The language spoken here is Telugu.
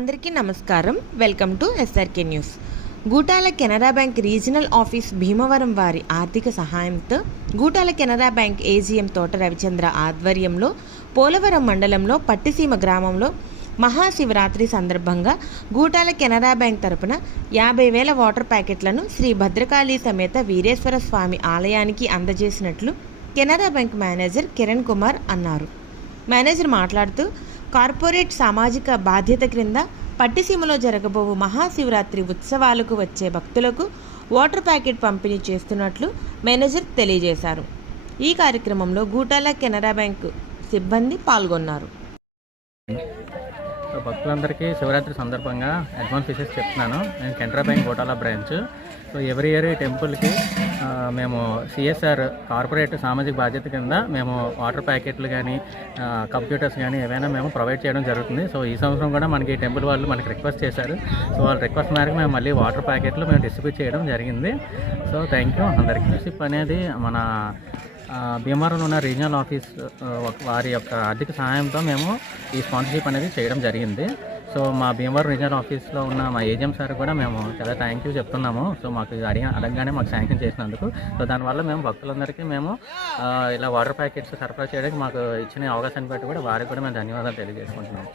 అందరికీ నమస్కారం. Welcome to SRK news. Gutala Canara bank regional office Bhimavaram వారి ఆర్థిక సహాయంతో గూటాల కెనరా బ్యాంక్ ఏజీఎం తోట రవిచంద్ర ఆధ్వర్యంలో పోలవరం మండలంలో పట్టిసీమ గ్రామంలో మహాశివరాత్రి సందర్భంగా గూటాల కెనరా బ్యాంక్ తరపున 50,000 వాటర్ ప్యాకెట్లను శ్రీ భద్రకాళి సమేత వీరేశ్వర స్వామి ఆలయానికి అందజేసినట్లు కెనరా బ్యాంక్ మేనేజర్ కిరణ్ కుమార్ అన్నారు. మేనేజర్ మాట్లాడుతూ కార్పొరేట్ సామాజిక బాధ్యత క్రింద పట్టిసీమలో జరగబోవు మహాశివరాత్రి ఉత్సవాలకు వచ్చే భక్తులకు వాటర్ ప్యాకెట్ పంపిణీ చేస్తున్నట్లు మేనేజర్ తెలియజేశారు. ఈ కార్యక్రమంలో గూటాల కెనరా బ్యాంక్ సిబ్బంది పాల్గొన్నారు. భక్తులందరికీ శివరాత్రి సందర్భంగా అడ్వాన్స్ విషెస్ చెప్తున్నాను. నేను Canara bank Gotala branch. So every year ఈ టెంపుల్కి మేము సిఎస్ఆర్ కార్పొరేట్ సామాజిక బాధ్యత కింద మేము వాటర్ ప్యాకెట్లు కానీ కంప్యూటర్స్ కానీ ఏవైనా మేము ప్రొవైడ్ చేయడం జరుగుతుంది. సో ఈ సంవత్సరం కూడా మనకి టెంపుల్ వాళ్ళు మనకి రిక్వెస్ట్ చేశారు. సో వాళ్ళ రిక్వెస్ట్ మేరకు మేము మళ్ళీ వాటర్ ప్యాకెట్లు మేము డిస్ట్రిబ్యూట్ చేయడం జరిగింది. సో థ్యాంక్ యూ అందరికీ. షిప్ అనేది మన భీమవరంలో ఉన్న రీజనల్ ఆఫీస్ వారి యొక్క ఆర్థిక సహాయంతో మేము ఈ స్పాన్సర్షిప్ అనేది చేయడం జరిగింది. సో మా భీమవరం రీజనల్ ఆఫీస్లో ఉన్న మా ఏజీఎం సార్ కూడా మేము చాలా థ్యాంక్ యూ చెప్తున్నాము. సో మాకు అడగగానే మాకు శాంక్షన్ చేసినందుకు. సో దానివల్ల మేము భక్తులందరికీ మేము ఇలా వాటర్ ప్యాకెట్స్ సరఫరా చేయడానికి మాకు ఇచ్చిన అవకాశాన్ని బట్టి కూడా వారికి కూడా మేము ధన్యవాదాలు తెలియజేసుకుంటున్నాము.